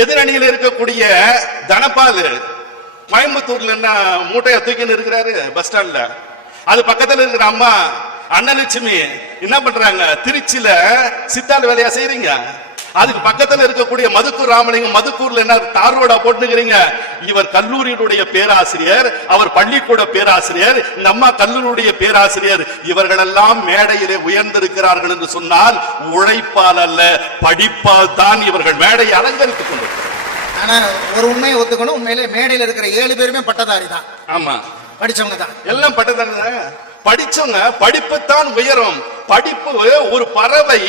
எதிரணியில் இருக்கக்கூடிய தனபால் கோயம்புத்தூர்ல என்ன மூட்டையை தூக்கின்னு இருக்கிறாரு? பஸ் ஸ்டாண்ட்ல. அது பக்கத்துல இருக்கிற அம்மா அன்னலட்சுமி என்ன பண்றாங்க? திருச்சியில சித்தாள் வேலையா செய்றீங்க? அதுக்கு பக்கத்துல இருக்கக்கூடிய மதுக்கூர் ராமலிங்கம் மதுக்கூர்ல என்ன தார் ரோடா போட்டுக்கிறீங்க இவர் கல்லூரியினுடைய பேராசிரியர் அவர் பள்ளிக்கூட பேராசிரியர் இந்த அம்மா கல்லூரியுடைய பேராசிரியர். இவர்களெல்லாம் மேடையிலே உயர்ந்திருக்கிறார்கள் என்று சொன்னால் உழைப்பால் அல்ல படிப்பால் தான் இவர்கள் மேடையை அலங்கரித்துக் கொண்டிருக்கிறார் ஆனா ஒரு உண்மையை ஒத்துக்கணும். உண்மையிலே மேடையில் இருக்கிற ஏழு பேருமே பட்டதாரி தான். ஆமா. படிச்சவங்க தான். எல்லாம் பட்டதாங்க படிச்சவங்க படிப்புத்தான் உயரும். படிப்பு ஒரு பறவை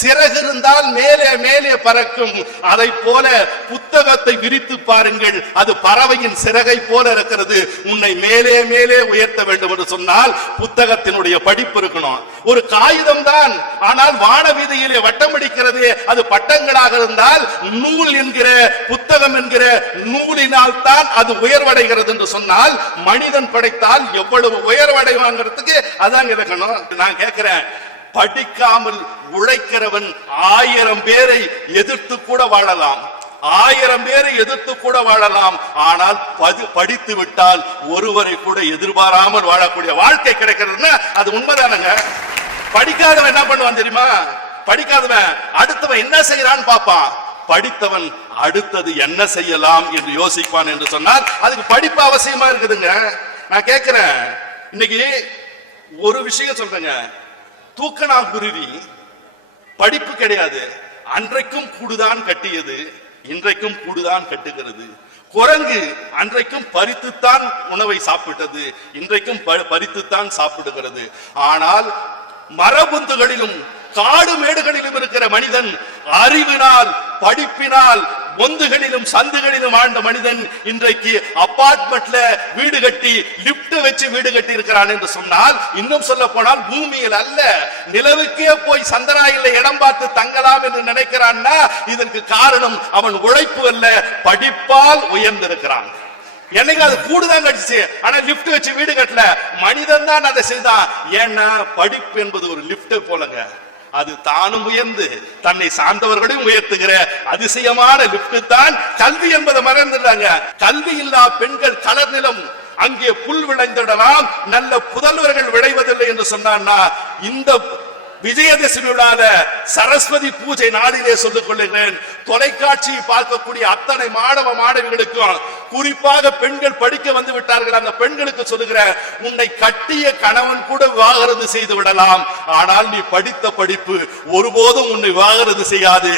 சிறகு இருந்தால் மேலே மேலே பறக்கும். அதை போல புத்தகத்தை விரித்து பாருங்கள். அது பறவையின் சிறகை போல இருக்கிறது. உன்னை மேலே மேலே உயர்த்த வேண்டும் என்று சொன்னால் புத்தகத்தினுடைய படிப்பு இருக்கணும். ஒரு காகிதம் தான். ஆனால் வானவீதியிலே வட்டமடிக்கிறது அது பட்டங்களாக இருந்தால் நூல் என்கிற புத்தகம் என்கிற நூலினால் தான் அது உயர்வடைகிறது என்று சொன்னால் மனிதன் படைத்தால் எவ்வளவு உயர்வடைவாங்கிறதுக்கு அதாங்க இருக்கணும் நான் கேட்கிறேன். படிக்காமல் உழைக்கிறவன் ஆயிரம் பேரை எதிர்த்து கூட வாழலாம். ஆயிரம் பேரை எதிர்த்து கூட வாழலாம். ஆனால் பதி- படித்து விட்டால் ஒருவரை கூட எதிர்பாராமல் வாழக்கூடிய வாழ்க்கை கிடைக்கிறதுன்னா அது உண்மைதானங்க? படிக்காதவன் என்ன பண்ணுவான் தெரியுமா? படிக்காதவன் அடுத்தவன் என்ன செய்யறான்னு பாப்பான் படித்தவன் அடுத்தது என்ன செய்யலாம் என்று யோசிப்பான் என்று சொன்னால் அதுக்கு படிப்பு அவசியமா இருக்குதுங்க. நான் கேட்கிறேன். இன்னைக்கு ஒரு விஷயம் சொல்றேங்க. தூக்கணாங்குருவி படிப்பு கிடையாது. அன்றைக்கும் கூடுதான் கட்டியது இன்றைக்கும் கூடுதான் கட்டுகிறது. குரங்கு அன்றைக்கும் பறித்துத்தான் உணவை சாப்பிட்டது இன்றைக்கும் பறித்துத்தான் சாப்பிடுகிறது. ஆனால் மரபுந்துகளிலும் காடு மேடுகளிலும் இருக்கிற மனிதன் அறிவினால் படிப்பினால் பொந்துகளிலும் சந்துகளிலும் ஆண்ட மனிதன் இன்றைக்கு அபார்ட்மெண்ட்ல வீடு கட்டி லிப்ட் வச்சு வீடு கட்டி இருக்கிறான் என்று சொன்னால் இன்னும் சொல்ல போனால் பூமியில் அல்ல. நிலவுக்கே போய் சந்திராயில இடம் பார்த்து தங்கலாம் என்று நினைக்கிறான்னா இதற்கு காரணம் அவன் உழைப்பு அல்ல படிப்பால் உயர்ந்திருக்கிறான். என்னைக்கு அது கூடுதான் கட்டுச்சு. ஆனா லிப்ட் வச்சு வீடு கட்டல. மனிதன் தான் அதை செய்தான். ஏன்னா படிப்பு என்பது ஒரு லிப்ட் போலங்க. அது தானும் உயர்ந்து தன்னை சார்ந்தவர்களையும் உயர்த்துகிற அதிசயமான லிப்ட் தான் கல்வி என்பதை மறந்துடுறாங்க. கல்வி இல்லா பெண்கள் கலர் நிலம். அங்கே புல் விளைந்திடலாம். நல்ல புதல்வர்கள் விளைவதில்லை என்று சொன்னான்னா இந்த விஜயதசமி விழால சரஸ்வதி பூஜை நாளிலே சொல்லிக் கொள்ளுகிறேன். தொலைக்காட்சியை பார்க்கக்கூடிய அத்தனை மாணவ மாணவிகளுக்கும் குறிப்பாக பெண்கள் படிக்க வந்து விட்டார்கள். அந்த பெண்களுக்கு சொல்லுகிற உன்னை கட்டிய கணவன் கூட விவாகரத்து செய்து விடலாம். ஆனால் நீ படித்த படிப்பு ஒருபோதும் உன்னை விவாகரத்து செய்யாது.